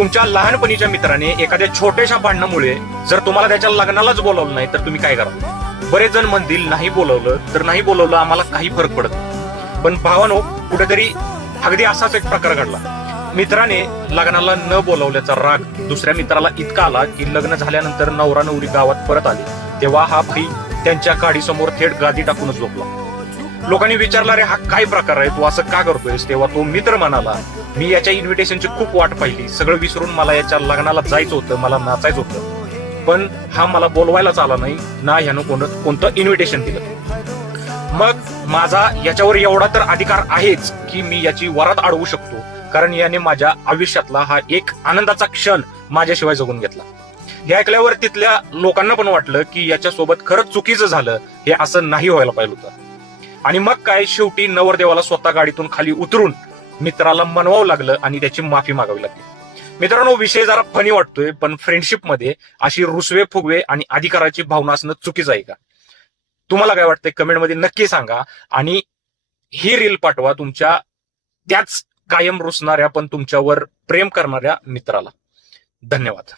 तुमच्या लहानपणीच्या मित्राने एखाद्या छोट्याशा भांडणामुळे जर तुम्हाला त्याच्या लग्नालाच बोलावलं नाही तर तुम्ही काय कराल? बरेच जण म्हणतील नाही बोलवलं तर नाही बोलवलं, आम्हाला काही फरक पडत नाही. पण भावानो, कुठेतरी अगदी असाच एक प्रकार घडला. मित्राने लग्नाला न बोलावल्याचा राग दुसऱ्या मित्राला इतका आला की लग्न झाल्यानंतर नवरा नवरी गावात परत आले तेव्हा हा भाई त्यांच्या गाडीसमोर थेट गादी टाकूनच झोपला. लोकांनी विचारला, रे हा काय प्रकार आहे, तू असं का करतोयस? तेव्हा तो मित्र म्हणाला, मी याच्या इन्व्हिटेशनची खूप वाट पाहिली, सगळं विसरून मला याच्या लग्नाला जायचं होतं, मला नाचायचं होतं, पण हा मला बोलवायलाच आला नाही ना, ह्यानं कोणतं इन्व्हिटेशन दिलं. मग माझा याच्यावर एवढा तर अधिकार आहेच की मी याची वरात अडवू शकतो, कारण याने माझ्या आयुष्यातला हा एक आनंदाचा क्षण माझ्याशिवाय जगून घेतला. हे ऐकल्यावर तिथल्या लोकांना पण वाटलं की याच्यासोबत खरंच चुकीचं झालं, हे असं नाही व्हायला पाहिजे होतं. आणि मग काय, शेवटी नवरदेवाला स्वतः गाडीतून खाली उतरून मित्राला मनवावं लागलं आणि त्याची माफी मागावी लागली. मित्रांनो, विषय जरा फनी वाटतोय, पण फ्रेंडशिपमध्ये अशी रुसवे फुगवे आणि अधिकाराची भावना असणं चुकीचं आहे का? तुम्हाला काय वाटतंय कमेंटमध्ये नक्की सांगा. आणि ही रील पाठवा तुमच्या त्याच कायम रुसणाऱ्या पण तुमच्यावर प्रेम करणाऱ्या मित्राला. धन्यवाद.